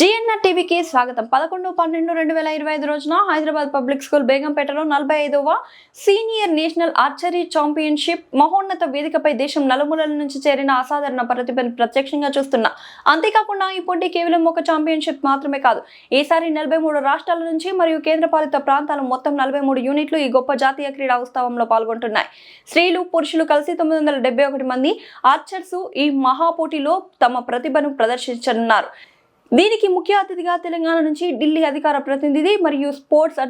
జిఎన్ఆర్ టీవీకి స్వాగతం. 11/12/2025 రోజున హైదరాబాద్ పబ్లిక్ స్కూల్ బేగంపేటలో 45వ సీనియర్ నేషనల్ ఆర్చరీ ఛాంపియన్షిప్ మహోన్నత వేదికపై దేశం నలుమూలల నుంచి చేరిన అసాధారణ ప్రతిభను ప్రత్యక్షంగా చూస్తున్నా. అంతేకాకుండా ఈ పోటీ కేవలం ఒక ఛాంపియన్షిప్ మాత్రమే కాదు. ఈసారి 43 రాష్ట్రాల నుంచి మరియు కేంద్రపాలిత ప్రాంతాల మొత్తం 43 యూనిట్లు ఈ గొప్ప జాతీయ క్రీడా ఉత్సవంలో పాల్గొంటున్నాయి. స్త్రీలు పురుషులు కలిసి 971 మంది ఆర్చర్స్ ఈ మహాపోటీలో తమ ప్రతిభను ప్రదర్శించనున్నారు. దీనికి ముఖ్య అతిథిగా తెలంగాణ నుంచి ఢిల్లీ అధికార ప్రతినిధి మరియు sports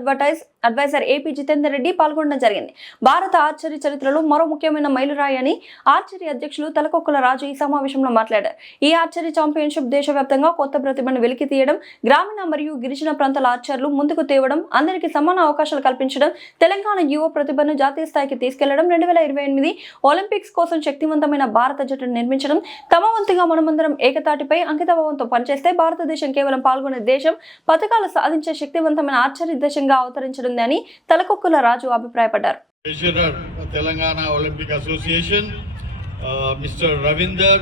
adviser AP Jitender Reddy పాల్గొనడం జరిగింది. భారత ఆర్చరీ చరిత్రలో మరో ముఖ్యమైన మైలురాయి అని ఆర్చరీ అధ్యక్షులు తలకొక్కల రాజు ఈ సమావేశంలో మాట్లాడారు. ఈ ఆర్చరీ ఛాంపియన్షిప్ దేశవ్యాప్తంగా కొత్త ప్రతిభను వెలికి తీయడం, గ్రామీణ మరియు గిరిజన ప్రాంతాల ఆర్చర్లు ముందుకు తేవడం, అందరికీ సమాన అవకాశాలు కల్పించడం, తెలంగాణ యువ ప్రతిభను జాతీయ స్థాయికి తీసుకెళ్లడం, 2028 ఒలింపిక్స్ కోసం శక్తివంతమైన భారత జట్టును నిర్మించడం, తమ వంతుగా మనమందరం ఏకతాటిపై అంకితభావంతో పనిచేస్తే భారతదేశం కేవలం పాల్గొనే దేశం, పథకాలు సాధించే శక్తివంతమైన ఆర్చరీ దేశంగా అవతరించడం అని తలకొక్కల రాజు అభిప్రాయపడ్డారు. Telangana Olympic Association, Mr. Ravinder,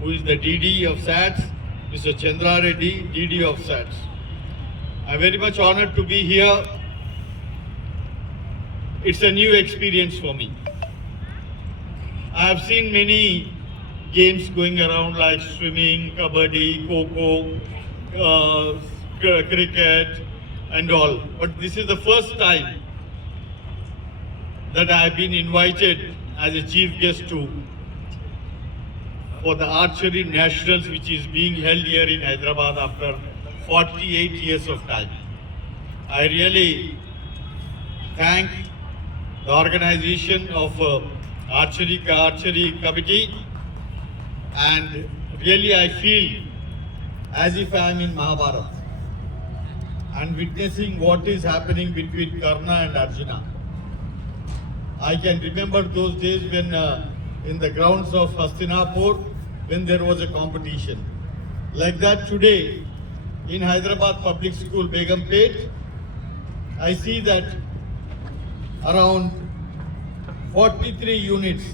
who is the DD of SATS, Mr. Chandra Reddy, DD of SATS. I'm very much honored to be here. It's a new experience for me. I have seen many games going around like swimming, kabaddi, kho-kho, cricket and all. But this is the first time that I have been invited as a chief guest for the archery nationals, which is being held here in Hyderabad after 48 years of time. I really thank the organization of archery committee, and really I feel as if I am in Mahabharata and witnessing what is happening between Karna and Arjuna. I can remember those days when in the grounds of Hastinapur, when there was a competition. Like that today in Hyderabad Public School Begumpet, I see that around 43 units,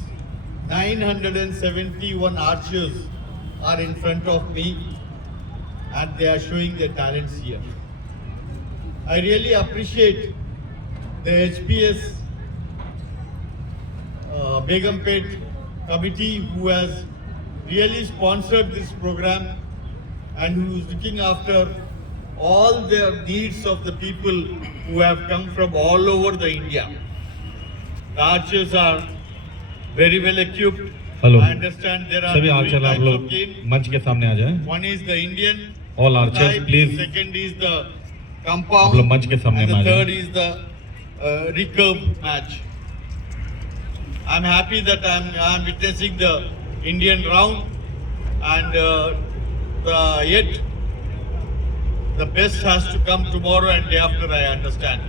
971 archers are in front of me, and they are showing their talents here. I really appreciate the HPS Begumpet committee who has really sponsored this program and who is looking after all the needs of the people who have come from all over the India. The archers are very well equipped. Hello. I understand there are सभी three Archer आप types लोग of game. मंच के सामने आ जाएं. One is the Indian All archers, type, please. second is the आप compound, लोग मंच के सामने and में आ the third जाएं. is the recurve match. I'm happy that I'm witnessing the Indian round, and yet the best has to come tomorrow and day after, I understand.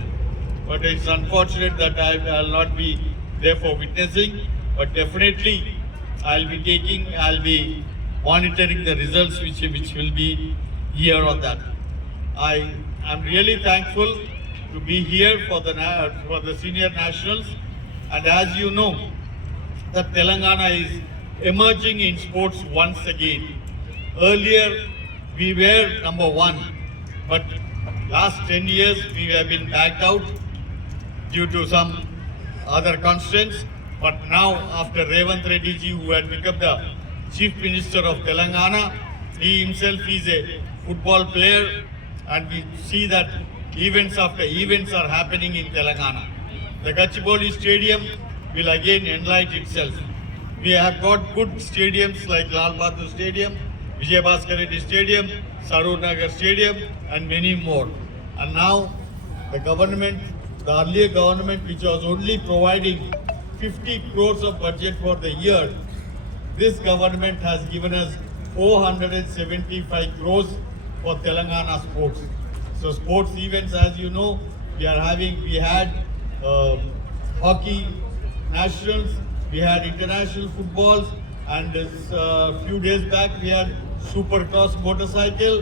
But it's unfortunate that I'll not be there for witnessing, but definitely I'll be monitoring the results which will be here on that. I'm really thankful to be here for the senior nationals, and as you know that Telangana is emerging in sports once again. Earlier we were number one, but last 10 years we have been backed out due to some other constraints. But now, after Revanth Reddy ji, who had become the Chief Minister of Telangana, he himself is a football player, and we see that events after events are happening in Telangana. The Gachibowli Stadium will again enlighten itself. We have got good stadiums like Lal Bahadur Stadium, Vijay Bhaskar Reddy Stadium, Sarur Nagar Stadium, and many more. And now the earlier government, which was only providing 50 crores of budget for the year, this government has given us 475 crores for Telangana sports. So sports events, as you know, we had hockey nationals, we had international footballs, and few days back we had supercross motorcycle,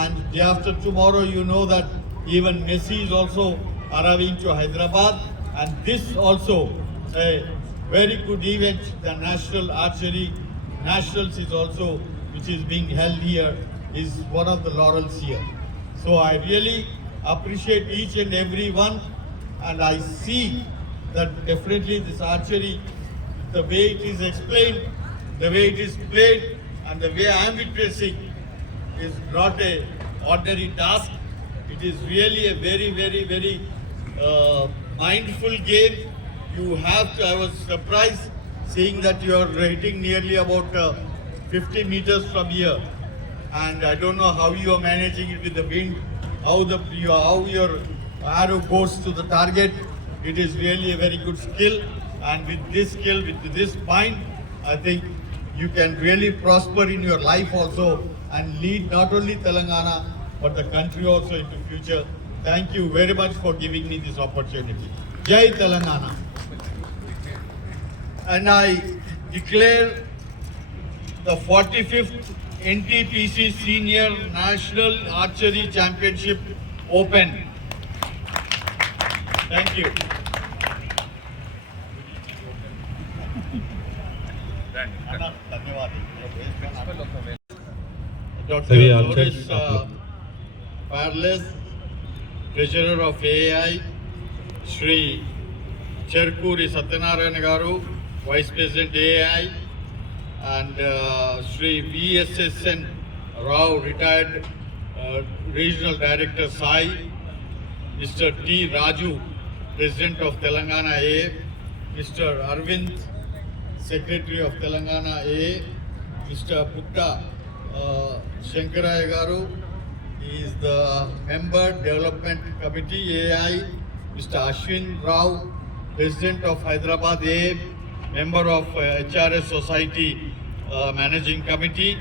and day after tomorrow you know that even Messi is also arriving to Hyderabad, and this also a very good event. The National Archery Nationals is also, which is being held here is one of the laurels here. So I really appreciate each and every one, and I see that definitely this archery, the way it is explained, the way it is played, and the way I am witnessing is not a ordinary task. It is really a very mindful game. You have to. I was surprised seeing that you are hitting nearly about 50 meters from here, and I don't know how you are managing it with the wind, how your arrow goes to the target. It is really a very good skill, and with this skill, with this mind, I think you can really prosper in your life also and lead not only Telangana but the country also into future. Thank you very much for giving me this opportunity. Jai Telangana. And I declare the 45th NTPC Senior National Archery Championship open. Thank you. Dr. Heavy Loris archers, Parles, Treasurer of AI, Shri Cherkuri Satyanarayana Garu, Vice President AI, and Shri VSSN Rao, retired Regional Director SAI, Mr. T. Raju, President of Telangana AA, Mr. Arvind, Secretary of Telangana AA, Mr. Putta Shankaraya Garu, he is the Member Development Committee AI, Mr. Ashwin Rao, President of Hyderabad AA, Member of HRS Society Managing Committee.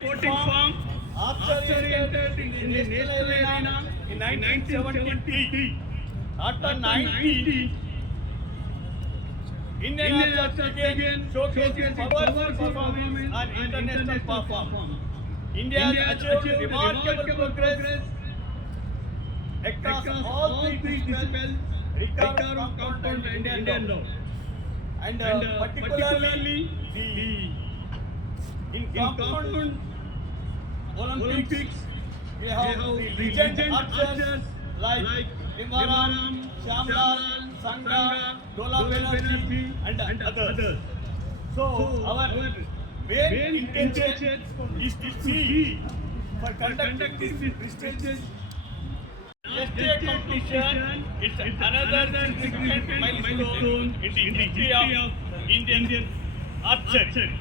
Sporting form, archery entered in the national arena in 1973. After 90, Indian archers began showcasing powerful performance and international performance. India has achieved remarkable progress across all three disciplines, recurve, compound and Indian law. And particularly in compound Olympics, we have the legend archers like Imaram, Shamlal, Sangha, Dola Banerjee and others. So our main intention is to see for conducting this prestigious state competition. It's another significant milestone in the history of Indian archery.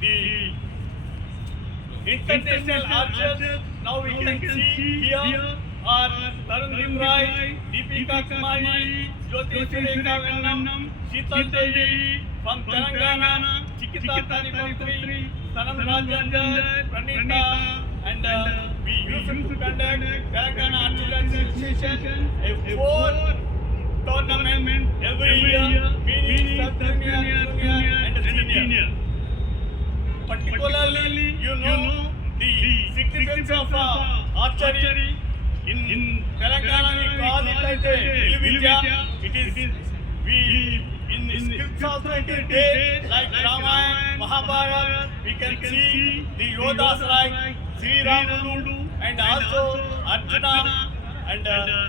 The international archers now we can see here are Tarun Rai, Deepika Kumari, Jyoti Sureka Vennam, Sheetal Devi from Telangana, Chikita Tanipatri, Sanam Rajendra, Pranita, and we used to conduct Telangana Archery Association a 4 tournament every year, meaning sub-junior, junior and senior. Particularly, you know the significance of archery in Telangana. We call it as a Vilvidya. It is we in scripts also it is there like Ramayana, Mahabharata. We can see the Yodas like Sri Ramulu and also Arjuna and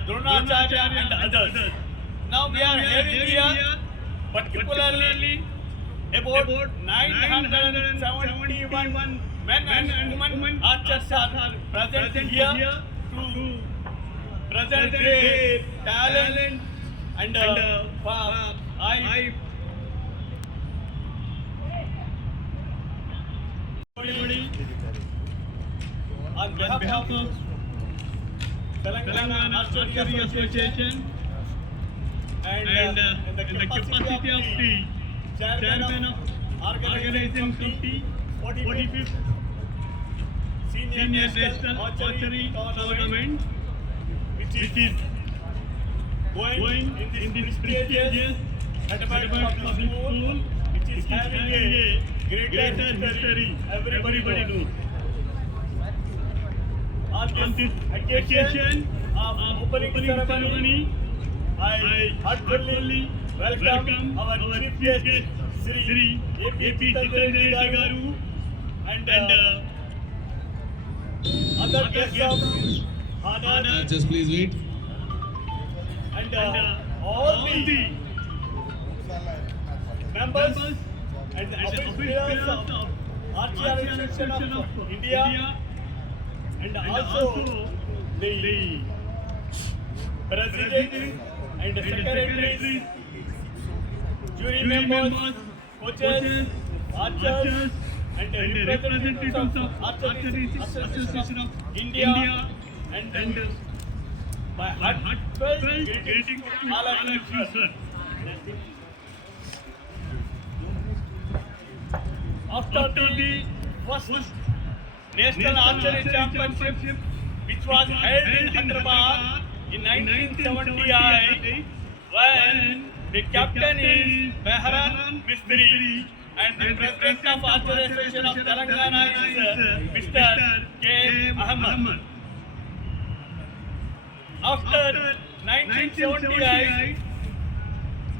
Dronacharya and others. Now we are having here particularly about 971 men and women archers are present here to present their talent and I on behalf of Telangana Archery Association and in the capacity of the Chairman of Organizing Committee, 45th Senior National Archery Tournament, which is going in this prestigious Hyderabad Public School, which is having a greater history. Everybody knows. On this occasion of opening ceremony, I heartily welcome our chief guest, Sri A.P. Chittareddy Garu, and other guests of honor, Just please wait. and all the members and officials of Archery Association of India, and also the president and secretaries, jury members, coaches, archers, and representatives of Archery Association of India, and my heartfelt greetings to all of you, sir. After the first National Archery Championship, which was held in Hyderabad in 1978, when the captain is Behran Mistri and the president of Archery Association of Telangana is Mr. K. Ahmed. After 1978,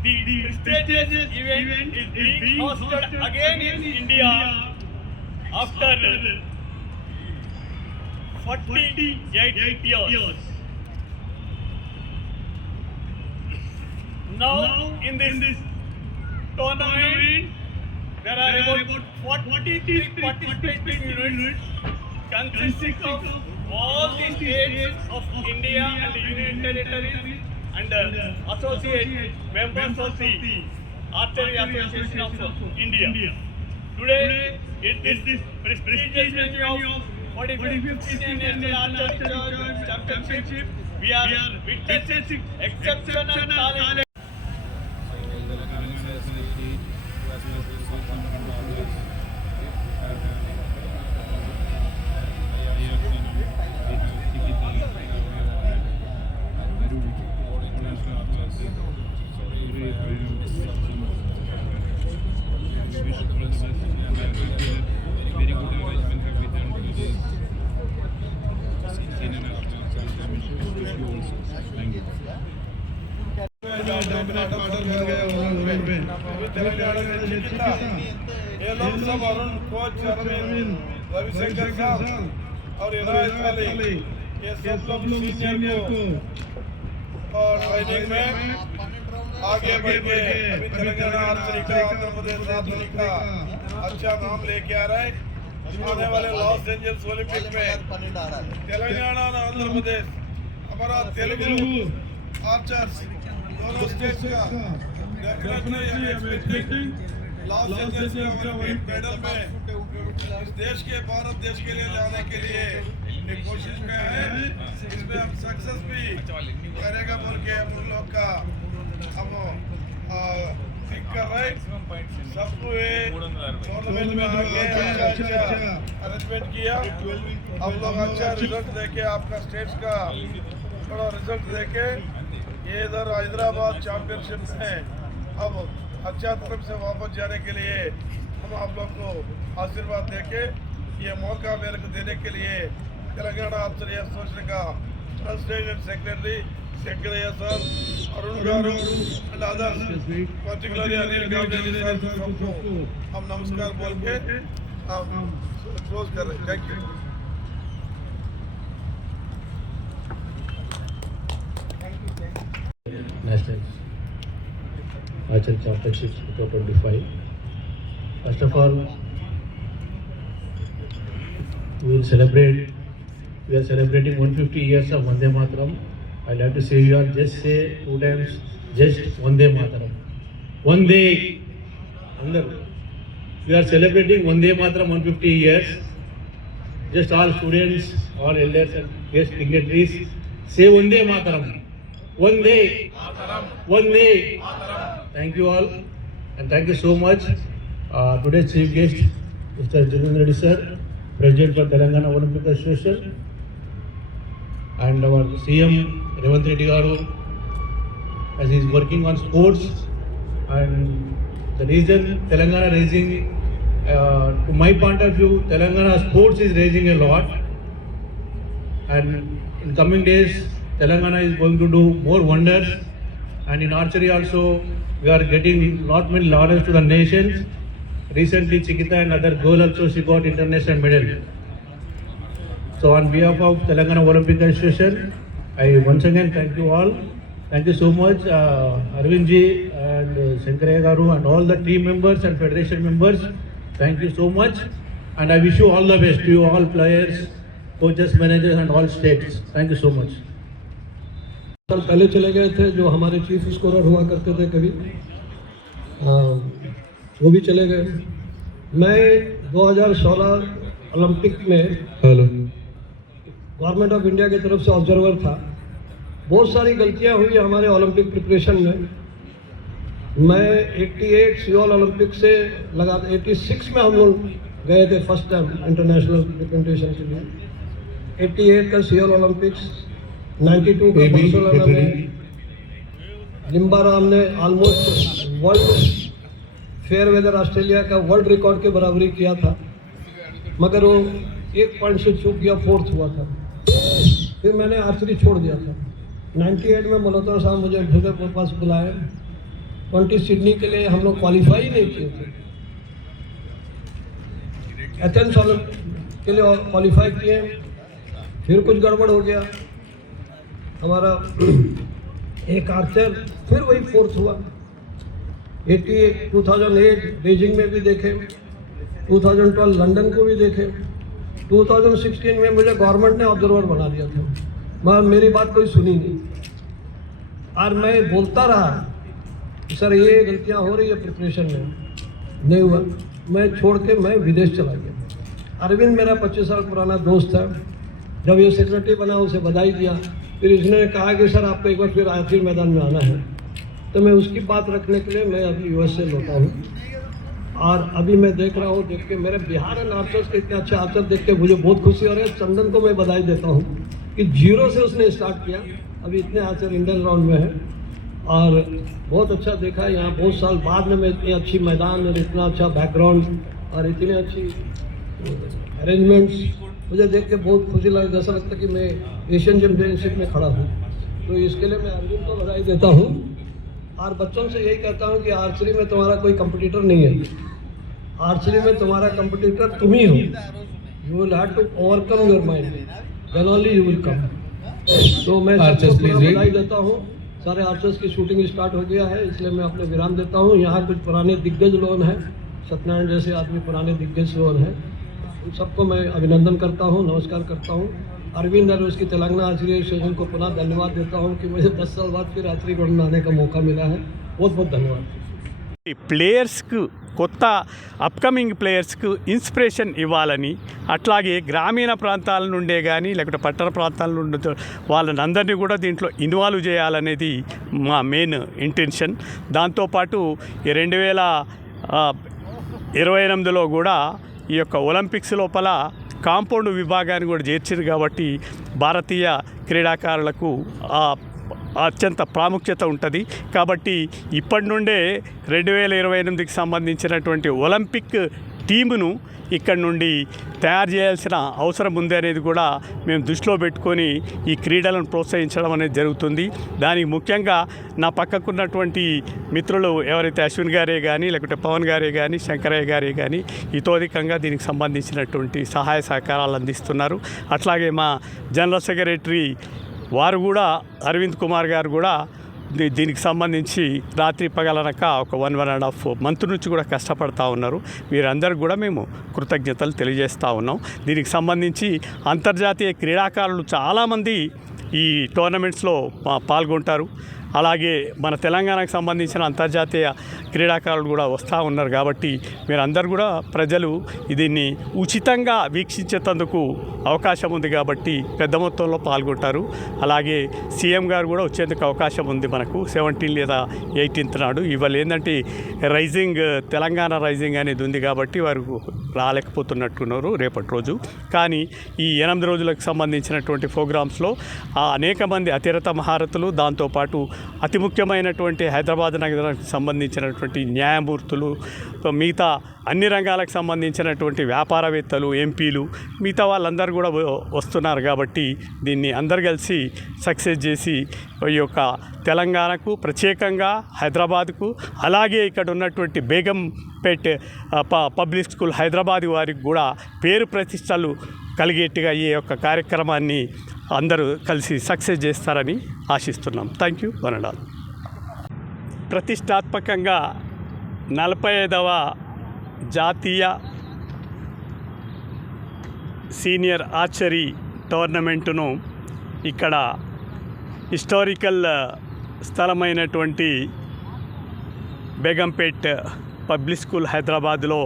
the prestigious event is being hosted again in India after 48 years. Now in this tournament, there are about 43 participating units consisting of all the states of India and the Union Territories and associate members of the Archery Association of India. Today, in this prestigious venue of 45th National Archery Championship, we are witnessing exceptional talent. Very good arrangement have been done to the senior national championship. Wish you also. Thank you. ये लोग सब अरुण कोच अरविंद रविशंकर साहब और इनायत अली ये सब लोग सीनियर को और ट्रेनिंग में आगे बढ़ के अभी तेलंगाना आर्चरी का आंध्र प्रदेश आर्चरी का अच्छा नाम लेके आ रहा है। आने वाले लॉस एंजल्स ओलंपिक में तेलंगाना और आंध्र प्रदेश हमारा तेलुगु आर्चर्स दोनों स्टेट्स का definitely Los Angeles Olympic medal में इस देश के भारत देश के लिए लाने के लिए एक कोशिश में है। इसमें हम सक्सेस भी करेगा बोल के हम लोग का हम ठीक कर रहे सबको ये टूर्नामेंट में आगे अच्छा अरेंजमेंट किया। हम लोग अच्छा रिजल्ट देके आपका स्टेट्स का थोड़ा रिजल्ट देके ये इधर हैदराबाद चैंपियनशिप में अब अच्छा तरफ से वापस जाने के लिए हम आप लोग को आशीर्वाद देके ये मौका मेरे को देने के लिए तेलंगाना आर्चरी एसोसिएशन का president and secretary sir Arun garu and others particularly Anil Gawdeli sir सबको हम नमस्कार बोल के हम क्लोज कर रहे हैं। Thank you. National Archery Championship 2025. First of all, we are celebrating 150 years of Vande Mataram. I like to say you are just say 2 times just Vande Mataram. Vande. We are celebrating Vande Mataram 150 years. Just all students, all elders and guest dignitaries say Vande Mataram. Vande Vande. Thank you all and thank you so much. Today's chief guest, Mr. Jitendra Reddy sir, President for Telangana Olympic Association, and our CM Revanth Reddy Garu, as he is working on sports, and the reason Telangana raising, to my point of view, Telangana sports is raising a lot, and in coming days Telangana is going to do more wonders, and in archery also we are getting lot many laurels to the nations. Recently Chikita and other girl also she got international medal. So on behalf of Telangana Olympic Association, I once again thank you all. Thank you so much, Arvind ji and Shankaraya Garu and all the team members and federation members. Thank you so much, and I wish you all the best to you all players, coaches, managers and all states. Thank you so much. साल पहले चले गए थे जो हमारे chief scorer हुआ करते थे कभी, वो भी चले गए। मैं 2016 ओलंपिक में गवर्नमेंट ऑफ इंडिया की तरफ से ऑब्जर्वर था। बहुत सारी गलतियां हुई हमारे ओलंपिक प्रिपरेशन में। मैं 88 सियोल ओलंपिक से लगा 86 में हम लोग गए थे फर्स्ट टाइम इंटरनेशनल रिप्रेजेंटेशन के लिए। 88 का सियोल ओलंपिक्स, 92 का बार्सिलोना में लिम्बाराम ने almost world fair weather Australia का वर्ल्ड रिकॉर्ड के बराबरी किया था, मगर वो 1 पॉइंट से चूक गया, 4th हुआ था। फिर मैंने आर्चरी छोड़ दिया था। 98 में मल्होत्रा साहब मुझे के पास बुलाए। 20 सिडनी के लिए हम लोग क्वालिफाई ही नहीं किए थे। एथेंस ओलंपिक के लिए क्वालिफाई किए, फिर कुछ गड़बड़ हो गया हमारा। एक आर्चर फिर वही 4th हुआ। 2008 बीजिंग में भी देखे, 2012 लंदन को भी देखे, 2016 में मुझे गवर्नमेंट ने ऑब्जर्वर बना दिया था, मगर मेरी बात कोई सुनी नहीं। और मैं बोलता रहा सर ये गलतियां हो रही है प्रिपरेशन में, नहीं हुआ। मैं छोड़ के मैं विदेश चला गया। अरविंद मेरा 25 साल पुराना दोस्त है। जब ये सेक्रेटरी बना उसे बधाई दिया, फिर इसने कहा कि सर आपको एक बार फिर आखिरी मैदान में आना है, तो मैं उसकी बात रखने के लिए मैं अभी यूएस से लौटा हूँ। और अभी मैं देख रहा हूँ, देख के मेरे बिहार एंड आर्चर्स के इतने अच्छे आर्चर देख के मुझे बहुत खुशी हो रही है। चंदन को मैं बधाई देता हूँ कि 0 से उसने स्टार्ट किया, अभी इतने आर्चर इंडियन राउंड में है और बहुत अच्छा देखा है। यहाँ बहुत साल बाद में मैं इतनी अच्छी मैदान और इतना अच्छा बैकग्राउंड और इतनी अच्छी अरेंजमेंट्स मुझे देख के बहुत खुशी लगी। जैसा लगता है कि मैं एशियन चैम्पियनशिप में खड़ा हूँ। तो इसके लिए मैं अर्जुन को बधाई देता हूँ और बच्चों से यही कहता हूँ कि आर्चरी में तुम्हारा कोई कंपटीटर नहीं है। आर्चरी में तुम्हारा कंपटीटर तुम ही हो। You will have to overcome your mind, then only you will come. तो मैं सबको बधाई देता हूँ। सारे आर्चर्स की शूटिंग स्टार्ट हो गया है, इसलिए मैं अपने विराम देता हूँ। यहाँ कुछ पुराने दिग्गज लोग हैं, सत्यनारायण जैसे आदमी पुराने दिग्गज लोग हैं, उन सबको मैं अभिनंदन करता हूँ, नमस्कार करता हूँ। अरविंद और उसकी तेलंगाना आर्चरी एसोसिएशन को पुनः धन्यवाद देता हूँ कि मुझे 10 साल बाद फिर आर्चरी ग्राउंड में आने का मौका मिला है। बहुत बहुत धन्यवाद। ప్లేయర్స్కు కొత్త అప్కమింగ్ ప్లేయర్స్కు ఇన్స్పిరేషన్ ఇవ్వాలని, అట్లాగే గ్రామీణ ప్రాంతాల నుండే కానీ లేకపోతే పట్టణ ప్రాంతాల నుండి వాళ్ళని అందరినీ కూడా దీంట్లో ఇన్వాల్వ్ చేయాలనేది మా మెయిన్ ఇంటెన్షన్. దాంతోపాటు ఈ 2028లో కూడా ఈ యొక్క ఒలింపిక్స్ లోపల కాంపౌండ్ విభాగాన్ని కూడా చేర్చారు కాబట్టి భారతీయ క్రీడాకారులకు అత్యంత ప్రాముఖ్యత ఉంటుంది. కాబట్టి ఇప్పటి నుండే 2028కి సంబంధించినటువంటి ఒలింపిక్ టీమును ఇక్కడ నుండి తయారు చేయాల్సిన అవసరం ఉంది అనేది కూడా మేము దృష్టిలో పెట్టుకొని ఈ క్రీడలను ప్రోత్సహించడం అనేది జరుగుతుంది. దానికి ముఖ్యంగా నా పక్కకున్నటువంటి మిత్రులు ఎవరైతే అశ్విన్ గారే కానీ లేకపోతే పవన్ గారే కానీ శంకరయ్య గారే కానీ ఇతోధికంగా దీనికి సంబంధించినటువంటి సహాయ సహకారాలు అందిస్తున్నారు. అట్లాగే మా జనరల్ సెక్రటరీ వారు కూడా అరవింద్ కుమార్ గారు కూడా దీనికి సంబంధించి రాత్రి పగలనక ఒక 1.5 మంత్ నుంచి కూడా కష్టపడతా ఉన్నారు. వీరందరికీ కూడా మేము కృతజ్ఞతలు తెలియజేస్తూ ఉన్నాం. దీనికి సంబంధించి అంతర్జాతీయ క్రీడాకారులు చాలామంది ఈ టోర్నమెంట్స్లో పాల్గొంటారు. అలాగే మన తెలంగాణకు సంబంధించిన అంతర్జాతీయ క్రీడాకారులు కూడా వస్తూ ఉన్నారు. కాబట్టి మీరందరూ కూడా ప్రజలు దీన్ని ఉచితంగా వీక్షించేందుకు అవకాశం ఉంది కాబట్టి పెద్ద మొత్తంలో పాల్గొంటారు. అలాగే సీఎం గారు కూడా వచ్చేందుకు అవకాశం ఉంది మనకు 17 లేదా 18th నాడు. ఇవాళ ఏంటంటే రైజింగ్ తెలంగాణ రైజింగ్ అనేది ఉంది కాబట్టి వారు రాలేకపోతున్నట్టున్నారు రేపటి రోజు. కానీ ఈ 8 రోజులకు సంబంధించినటువంటి ప్రోగ్రామ్స్లో అనేక మంది అతిరత మహారథులు, దాంతోపాటు అతి ముఖ్యమైనటువంటి హైదరాబాద్ నగరానికి సంబంధించినటువంటి న్యాయమూర్తులు, మిగతా అన్ని రంగాలకు సంబంధించినటువంటి వ్యాపారవేత్తలు, ఎంపీలు, మిగతా వాళ్ళందరూ కూడా వస్తున్నారు. కాబట్టి దీన్ని అందరు కలిసి సక్సెస్ చేసి ఈ యొక్క తెలంగాణకు ప్రత్యేకంగా హైదరాబాద్కు, అలాగే ఇక్కడ ఉన్నటువంటి బేగంపేట్ పబ్లిక్ స్కూల్ హైదరాబాద్ వారికి కూడా పేరు ప్రతిష్టలు కలిగేట్టుగా ఈ యొక్క కార్యక్రమాన్ని అందరూ కలిసి సక్సెస్ చేస్తారని ఆశిస్తున్నాం. Thank you one and all. ప్రతిష్టాత్మకంగా 45వ జాతీయ సీనియర్ ఆర్చరీ టోర్నమెంటును ఇక్కడ హిస్టారికల్ స్థలమైనటువంటి బేగంపేట్ పబ్లిక్ స్కూల్ హైదరాబాద్లో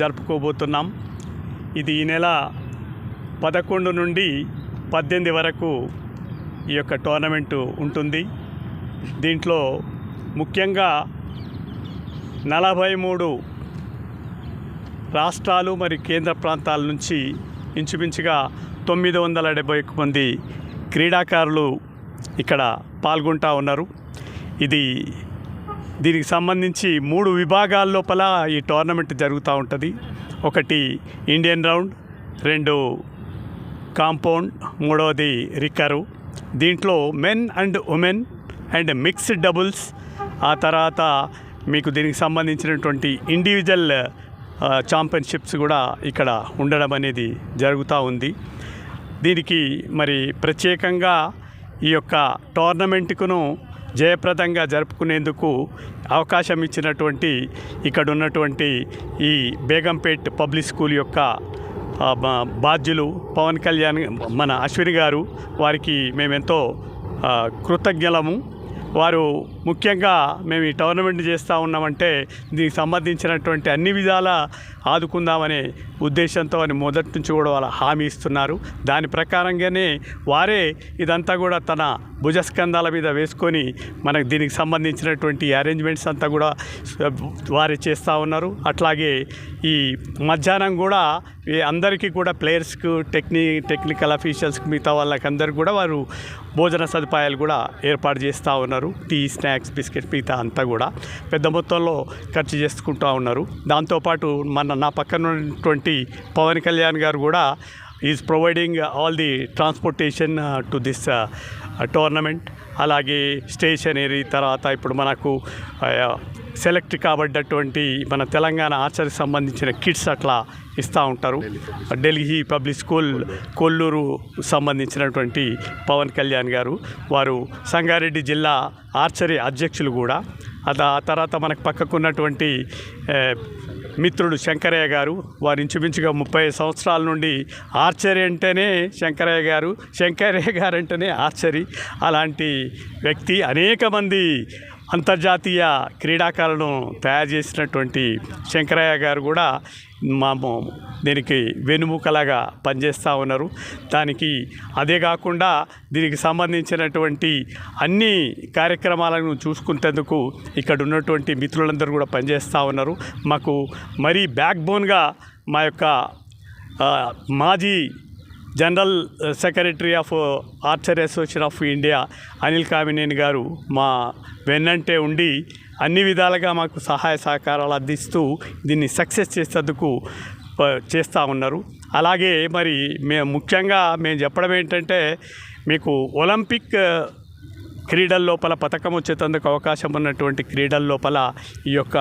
జరుపుకోబోతున్నాం. ఇది ఈ నెల 11 నుండి 18 వరకు ఈ యొక్క టోర్నమెంటు ఉంటుంది. దీంట్లో ముఖ్యంగా 43 రాష్ట్రాలు మరియు కేంద్ర ప్రాంతాల నుంచి ఇంచుమించుగా 971 మంది క్రీడాకారులు ఇక్కడ పాల్గొంటూ ఉన్నారు. దీనికి సంబంధించి 3 విభాగాల లోపల ఈ టోర్నమెంట్ జరుగుతూ ఉంటుంది. ఒకటి ఇండియన్ రౌండ్, 2 కాంపౌండ్, 3వది రికరు. దీంట్లో men and women and mixed doubles, ఆ తర్వాత మీకు దీనికి సంబంధించినటువంటి ఇండివిజువల్ ఛాంపియన్షిప్స్ కూడా ఇక్కడ ఉండడం అనేది జరుగుతూ ఉంది. దీనికి మరి ప్రత్యేకంగా ఈ యొక్క టోర్నమెంట్కును జయప్రదంగా జరుపుకునేందుకు అవకాశం ఇచ్చినటువంటి ఇక్కడ ఉన్నటువంటి ఈ బేగంపేట్ పబ్లిక్ స్కూల్ యొక్క బాధ్యులు పవన్ కళ్యాణ్, మన అశ్విని గారు, వారికి మేమెంతో కృతజ్ఞులము. వారు ముఖ్యంగా మేము ఈ టోర్నమెంట్ చేస్తూ ఉన్నామంటే దీనికి సంబంధించినటువంటి అన్ని విధాల ఆదుకుందామనే ఉద్దేశంతో అని మొదటి నుంచి కూడా వాళ్ళు హామీ ఇస్తున్నారు. దాని ప్రకారంగానే వారే ఇదంతా కూడా తన భుజస్కంధాల మీద వేసుకొని మనకు దీనికి సంబంధించినటువంటి అరేంజ్మెంట్స్ అంతా కూడా వారే చేస్తూ ఉన్నారు. అట్లాగే ఈ మధ్యాహ్నం కూడా అందరికీ కూడా ప్లేయర్స్కు, టెక్నికల్ అఫీషియల్స్కి, మిగతా వాళ్ళకి అందరికీ కూడా వారు భోజన సదుపాయాలు కూడా ఏర్పాటు చేస్తూ ఉన్నారు. టీ, స్నాక్స్, బిస్కెట్, మిగతా అంతా కూడా పెద్ద మొత్తంలో ఖర్చు చేసుకుంటూ ఉన్నారు. దాంతోపాటు నా పక్కన ఉన్నటువంటి పవన్ కళ్యాణ్ గారు కూడా is providing all the transportation to this tournament. అలాగే స్టేషనరీ, తర్వాత ఇప్పుడు మనకు సెలెక్ట్ కాబడ్డటువంటి మన తెలంగాణ ఆర్చరీకి సంబంధించిన కిట్స్ అట్లా ఇస్తూ ఉంటారు. ఢిల్లీ పబ్లిక్ స్కూల్ కొల్లూరు సంబంధించినటువంటి పవన్ కళ్యాణ్ గారు, వారు సంగారెడ్డి జిల్లా ఆర్చరీ అధ్యక్షులు కూడా. ఆ తర్వాత మనకు పక్కకున్నటువంటి మిత్రుడు శంకరయ్య గారు, వారు ఇంచుమించుగా 30 సంవత్సరాల నుండి ఆర్చరీ అంటేనే శంకరయ్య గారు అంటేనే ఆర్చరీ. అలాంటి వ్యక్తి అనేక మంది అంతర్జాతీయ క్రీడాకారులను తయారు చేసినటువంటి శంకరయ్య గారు కూడా దీనికి వెనుముకలాగా పనిచేస్తూ ఉన్నారు. అదే కాకుండా దీనికి సంబంధించినటువంటి అన్ని కార్యక్రమాలను చూసుకునేందుకు ఇక్కడ ఉన్నటువంటి మిత్రులందరూ కూడా పనిచేస్తూ ఉన్నారు. మాకు మరీ బ్యాక్ బోన్గా మా యొక్క మాజీ general secretary of archery association of India Anil కామినేని గారు మా వెన్నంటే ఉండి అన్ని విధాలుగా మాకు సహాయ సహకారాలు అందిస్తూ దీన్ని సక్సెస్ చేసేందుకు చేస్తూ ఉన్నారు. అలాగే మరి ముఖ్యంగా మేము చెప్పడం ఏంటంటే, మీకు ఒలింపిక్ క్రీడల లోపల పథకం వచ్చేందుకు అవకాశం ఉన్నటువంటి క్రీడల లోపల ఈ యొక్క